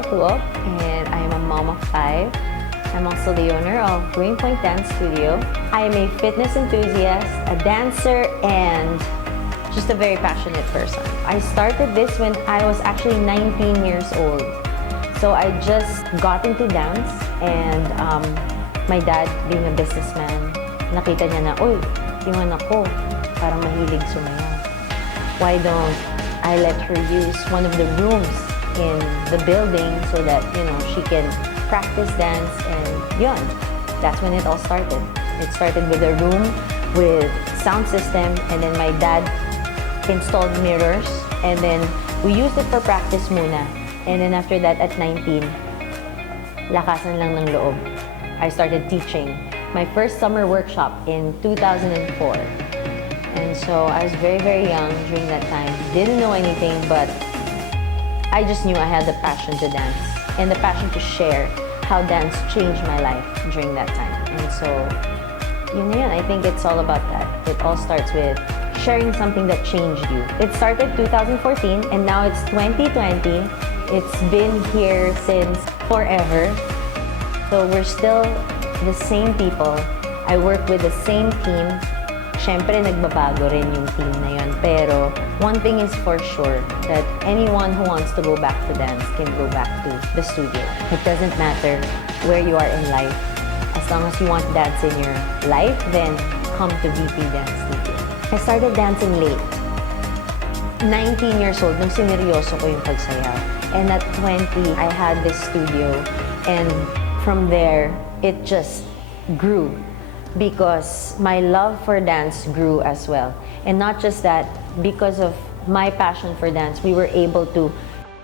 Paltu-Ob, and I am a mom of 5. I'm also the owner of Green Point Dance Studio. I am a fitness enthusiast, a dancer, and just a very passionate person. I started this when I was actually 19 years old. So I just got into dance, and my dad, being a businessman, nakita niya na, "Uy, yung anak ko, parang mahilig sumayaw. Why don't I let her use one of the rooms in the building so that, she can practice dance?" And yun, that's when it all started. It started with a room with sound system, and then my dad installed mirrors, and then we used it for practice muna. And then after that, at 19, lakasan lang ng loob, I started teaching my first summer workshop in 2004. And so I was very, very young during that time. Didn't know anything, but I just knew I had the passion to dance and the passion to share how dance changed my life during that time. And so, yun na yun. I think it's all about that. It all starts with sharing something that changed you. It started 2014, and now it's 2020. It's been here since forever. So we're still the same people. I work with the same team. Siyempre, nagbabago rin yung team na yun. Pero one thing is for sure, that anyone who wants to go back to dance can go back to the studio. It doesn't matter where you are in life. As long as you want dance in your life, then come to VP Dance Studio. I started dancing late. 19 years old, nung sineryoso ko yung pagsayaw. And at 20, I had this studio. And from there, it just grew, because my love for dance grew as well. And not just that, because of my passion for dance, we were able to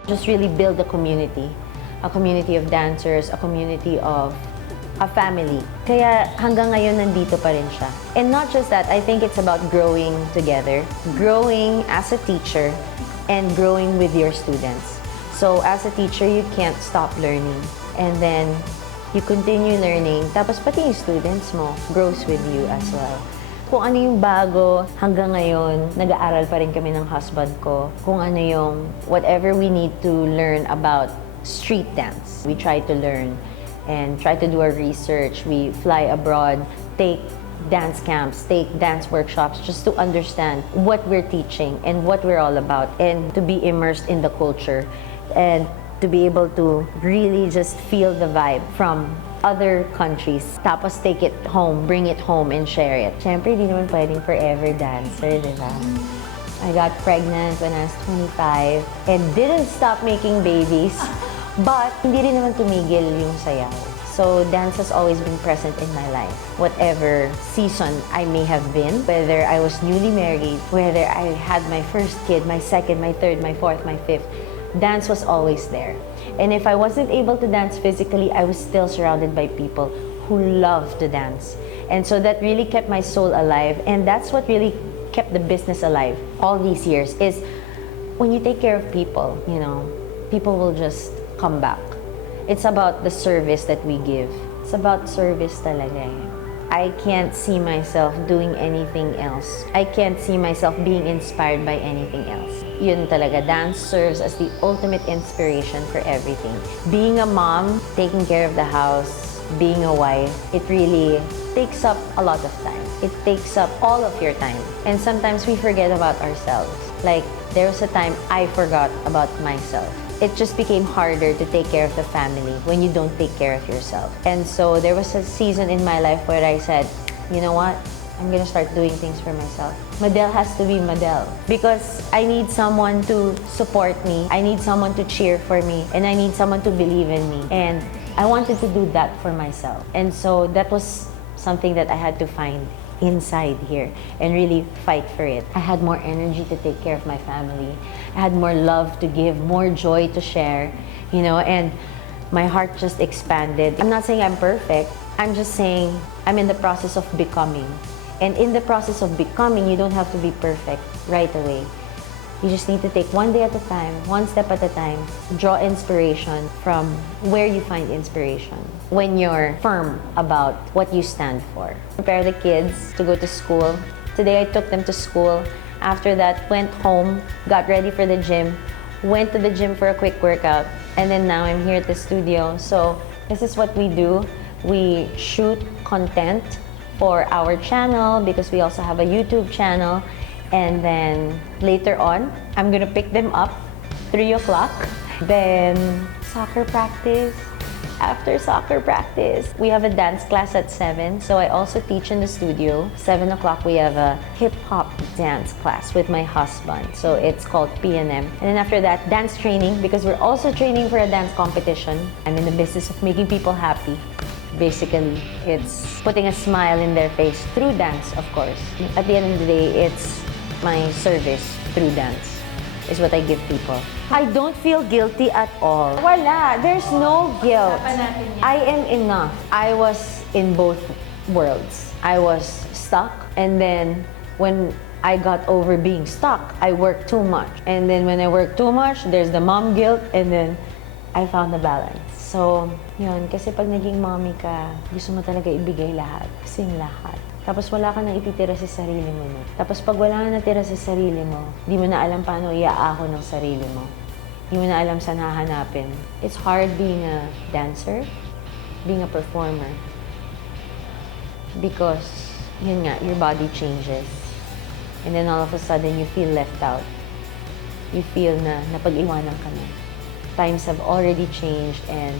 just really build a community of dancers, a community of a family. Kaya hanggang ngayon nandito pa rin siya. And not just that, I think it's about growing together, growing as a teacher, and growing with your students. So as a teacher, you can't stop learning. And then you continue learning, tapos pati yung students mo grows with you as well. Kung ano yung bago, hanggang ngayon, nag-aaral pa rin kami ng husband ko. Kung ano yung whatever we need to learn about street dance, we try to learn and try to do our research. We fly abroad, take dance camps, take dance workshops, just to understand what we're teaching and what we're all about, and to be immersed in the culture, and to be able to really just feel the vibe from other countries. Tapos take it home, bring it home, and share it. Siyempre, di naman pwedeng forever dancer, di ba? I got pregnant when I was 25 and didn't stop making babies. But hindi rin naman tumigil yung sayaw. So dance has always been present in my life. Whatever season I may have been, whether I was newly married, whether I had my first kid, my second, my third, my fourth, my fifth, dance was always there. And if I wasn't able to dance physically, I was still surrounded by people who love to dance. And so that really kept my soul alive. And that's what really kept the business alive all these years, is when you take care of people, people will just come back. It's about the service that we give. It's about service talaga eh. I can't see myself doing anything else. I can't see myself being inspired by anything else. Yun talaga, dance serves as the ultimate inspiration for everything. Being a mom, taking care of the house, being a wife, it really takes up a lot of time. It takes up all of your time. And sometimes we forget about ourselves. Like, there was a time I forgot about myself. It just became harder to take care of the family when you don't take care of yourself. And so there was a season in my life where I said, you know what? I'm gonna start doing things for myself. Madelle has to be Madelle, because I need someone to support me. I need someone to cheer for me, and I need someone to believe in me. And I wanted to do that for myself. And so that was something that I had to find inside here and really fight for it. I had more energy to take care of my family. I had more love to give, more joy to share, and my heart just expanded. I'm not saying I'm perfect. I'm just saying I'm in the process of becoming. And in the process of becoming, you don't have to be perfect right away. You just need to take one day at a time, one step at a time. Draw inspiration from where you find inspiration. When you're firm about what you stand for. Prepare the kids to go to school. Today I took them to school. After that, went home, got ready for the gym, went to the gym for a quick workout, And then now I'm here at the studio. So this is what we do. We shoot content for our channel because we also have a YouTube channel. And then later on, I'm gonna pick them up 3 o'clock. Then soccer practice. After soccer practice, we have a dance class at 7. So I also teach in the studio. 7 o'clock, we have a hip-hop dance class with my husband. So it's called P&M. And then after that, dance training because we're also training for a dance competition. I'm in the business of making people happy. Basically, it's putting a smile in their face through dance, of course. At the end of the day, it's my service through dance is what I give people. I don't feel guilty at all. Wala. There's no guilt. I am enough. I was in both worlds. I was stuck, and then when I got over being stuck, I worked too much. And then when I worked too much, there's the mom guilt, and then I found the balance. So, yun. Kasi pag naging mommy ka, gusto mo talaga ibigay lahat. Kasing lahat. Tapos wala ka nang ititira sa sarili mo. No? Tapos pag wala ka natira sa sarili mo, di mo na alam paano iaako ng sarili mo. Di mo na alam saan hahanapin. It's hard being a dancer, being a performer. Because, yun nga, your body changes. And then all of a sudden, you feel left out. You feel na napag-iwanan ka na. Times have already changed and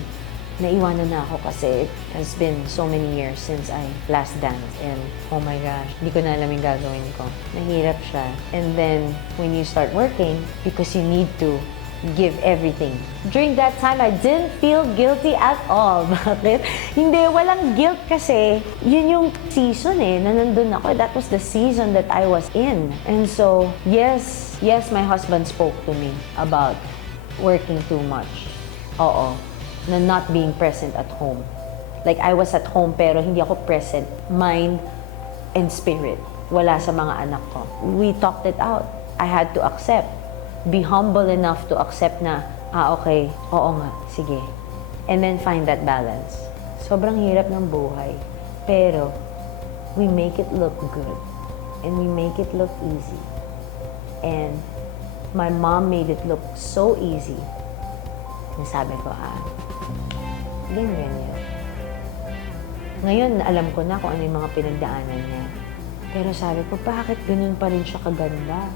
naiwanan na ako kasi it has been so many years since I last danced and oh my gosh, hindi ko na alam yung gagawin ko. Nahirap siya. And then, when you start working, because you need to give everything. During that time, I didn't feel guilty at all. Bakit? Hindi, walang guilt kasi yun yung season na nandun ako. That was the season that I was in. And so, yes, my husband spoke to me about working too much. Oo. Na not being present at home. Like, I was at home pero hindi ako present, mind and spirit. Wala sa mga anak ko. We talked it out. I had to accept. Be humble enough to accept na, okay, oo nga, sige. And then find that balance. Sobrang hirap ng buhay. Pero, we make it look good. And we make it look easy. And my mom made it look so easy. Nasabi ko, ganyan yan. Ngayon, alam ko na kung ano yung mga pinagdaanan niya. Pero sabi ko, bakit ganun pa rin siya kaganda?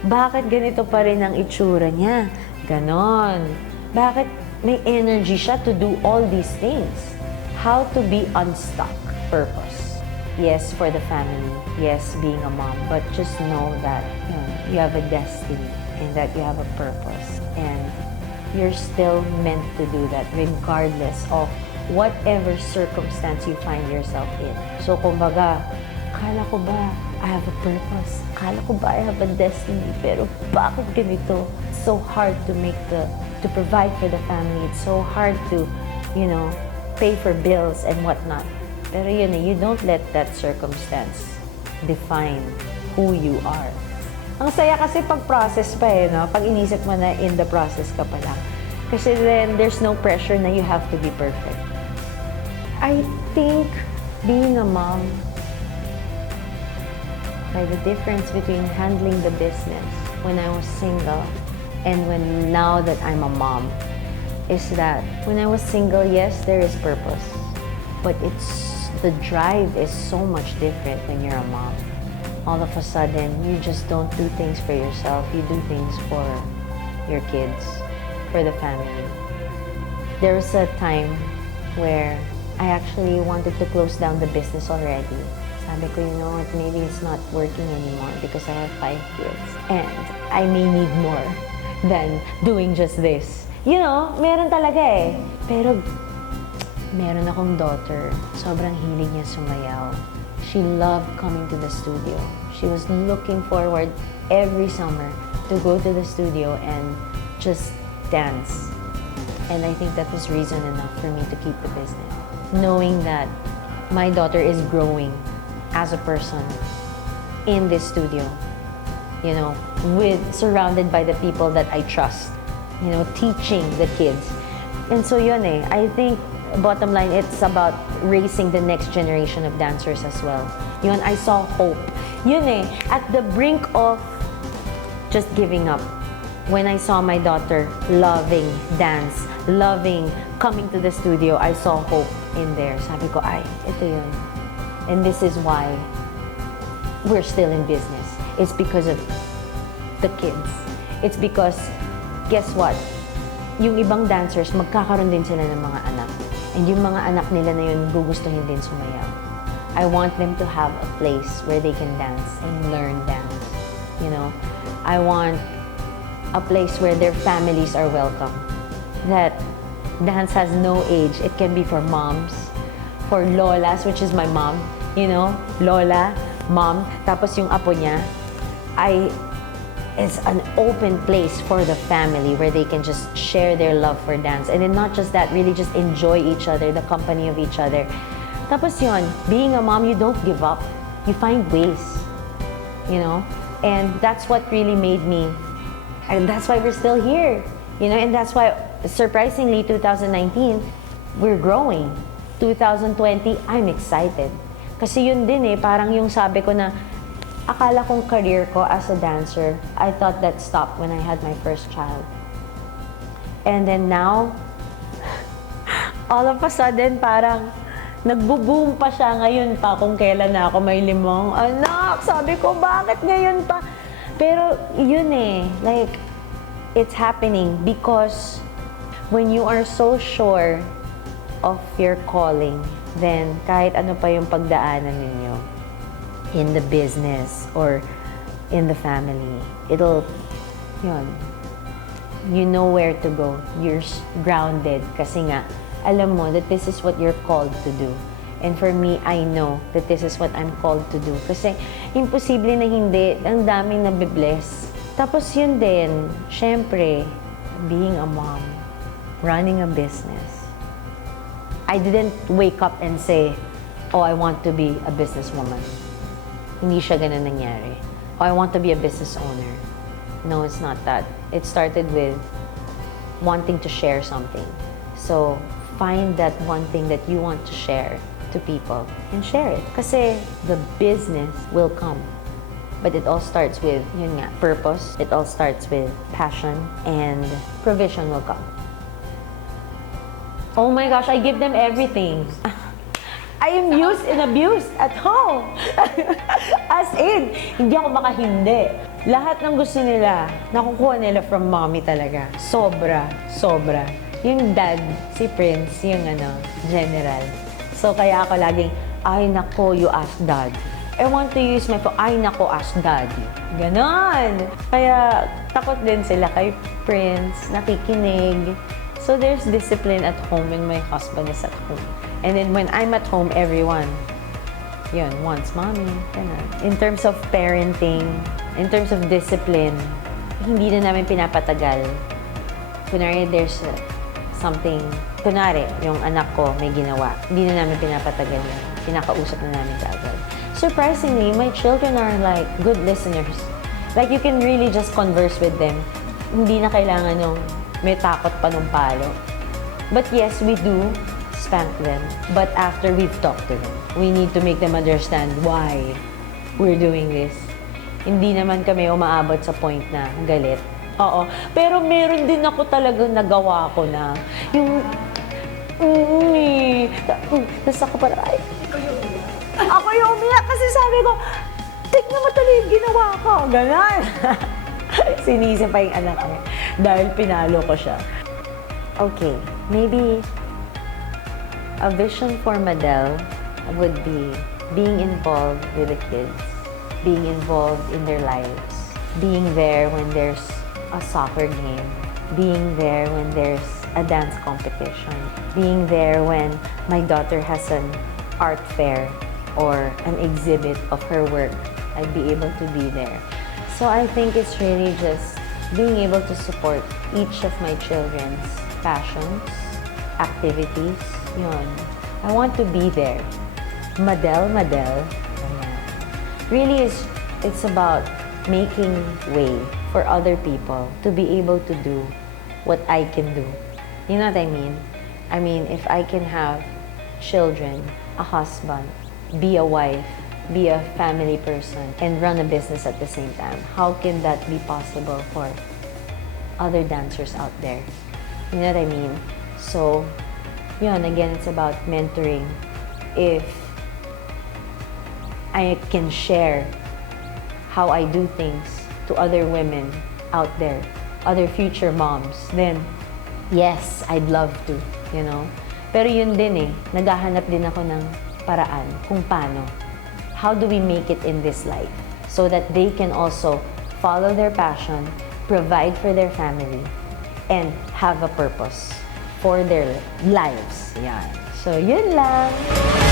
Bakit ganito pa rin ang itsura niya? Ganon. Bakit may energy siya to do all these things? How to be unstuck. Purpose. Yes, for the family. Yes, being a mom. But just know that you have a destiny and that you have a purpose. And you're still meant to do that regardless of whatever circumstance you find yourself in. So, kumbaga, kala ko ba I have a purpose? Kala ko ba I have a destiny? Pero bakit ganito? It's so hard to provide for the family. It's so hard to, pay for bills and whatnot. Pero you don't let that circumstance define who you are. Ang saya kasi pag-process pa no? Pag inisip mo na in the process ka pa lang. Kasi then, there's no pressure na you have to be perfect. I think being a mom, by the difference between handling the business when I was single and now that I'm a mom, is that when I was single, yes, there is purpose. But the drive is so much different when you're a mom. All of a sudden, you just don't do things for yourself. You do things for your kids, for the family. There was a time where I actually wanted to close down the business already. Sabi ko, maybe it's not working anymore because I have 5 kids. And I may need more than doing just this. Meron talaga Pero, meron akong daughter. Sobrang hilig niya sumayaw. She loved coming to the studio. She was looking forward every summer to go to the studio and just dance. And I think that was reason enough for me to keep the business. Knowing that my daughter is growing as a person in this studio, surrounded by the people that I trust, teaching the kids. And so I think bottom line, it's about raising the next generation of dancers as well. I saw hope. At the brink of just giving up. when I saw my daughter loving dance, loving coming to the studio, I saw hope in there. Sabi ko, ay, ito yun. And this is why we're still in business. It's because of the kids. It's because, guess what? Yung ibang dancers, magkakaroon din sila ng mga anak. And yung mga anak nila na yun, gugustuhin din sumayaw. I want them to have a place where they can dance and learn dance. You know, I want a place where their families are welcome. That dance has no age. It can be for moms, for lolas, which is my mom, you know, lola, mom, tapos yung apo niya, it's an open place for the family where they can just share their love for dance. And then not just that, really just enjoy each other, the company of each other. Tapos yun, being a mom, you don't give up. You find ways, you know? And that's what really made me, and that's why we're still here, you know? And that's why, surprisingly, 2019, we're growing. 2020, I'm excited. Kasi yun din parang yung sabi ko na, akala kong career ko as a dancer, I thought that stopped when I had my first child. And then now, all of a sudden, parang nagbo-boom pa siya ngayon pa kung kailan na ako may 5 anak. Sabi ko, bakit ngayon pa? Pero yun like, it's happening because when you are so sure of your calling, then kahit ano pa yung pagdaanan ninyo in the business or in the family, you know where to go. You're grounded kasi nga, alam mo that this is what you're called to do. And for me, I know that this is what I'm called to do. Kasi imposible na hindi, ang daming nabibless. Tapos yun din, syempre, being a mom, running a business. I didn't wake up and say, oh, I want to be a businesswoman. Hindi siya ganun nangyari. Oh, I want to be a business owner. No, it's not that. It started with wanting to share something. So, find that one thing that you want to share to people and share it. Kasi the business will come. But it all starts with, yun nga, purpose. It all starts with passion and provision will come. Oh my gosh, I give them everything. I am used and abused at home. As in, hindi ako makahindi. Lahat ng gusto nila, nakukuha nila from mommy talaga. Sobra, sobra. Yung dad, si Prince, yung general. So kaya ako laging, ay nako, you ask dad. I want to use my phone, ay nako, ask daddy. Ganon. Kaya takot din sila kay Prince, nakikinig. So there's discipline at home when my husband is at home. And then when I'm at home, everyone, yun, wants mommy. Ganun. In terms of parenting, in terms of discipline, hindi na namin pinapatagal. Kunwari, there's something, kunwari, yung anak ko may ginawa, hindi na namin pinapatagal yan. Pinakausap na namin kaagad. Surprisingly, my children are like good listeners. Like you can really just converse with them. Hindi na kailangan yung may takot pa nung palo. But yes, we do spank them. But after we've talked to them, we need to make them understand why we're doing this. Hindi naman kami umaabot sa point na galit. Oo. Pero meron din ako talagang nagawa ko na yung tapos ako parang ako yung umiyak kasi sabi ko, tignan mo tuloy yung ginawa ko. Ganon. Sinisi pa yung anak niya dahil pinalo ko siya. Okay, maybe a vision for Madelle would be being involved with the kids, being involved in their lives, being there when there's a soccer game, being there when there's a dance competition, being there when my daughter has an art fair or an exhibit of her work. I'd be able to be there. So I think it's really just being able to support each of my children's passions, activities, yun. I want to be there. Madelle. Really it's about making way for other people to be able to do what I can do. You know what I mean? I mean, if I can have children, a husband, be a wife, be a family person, and run a business at the same time, how can that be possible for other dancers out there. You know what I mean? So, yun, again, it's about mentoring. If I can share how I do things to other women out there, other future moms, then yes, I'd love to, you know. Pero yun din naghahanap din ako ng paraan kung paano. How do we make it in this life so that they can also follow their passion, provide for their family, and have a purpose for their lives. Yan. So, yun lang.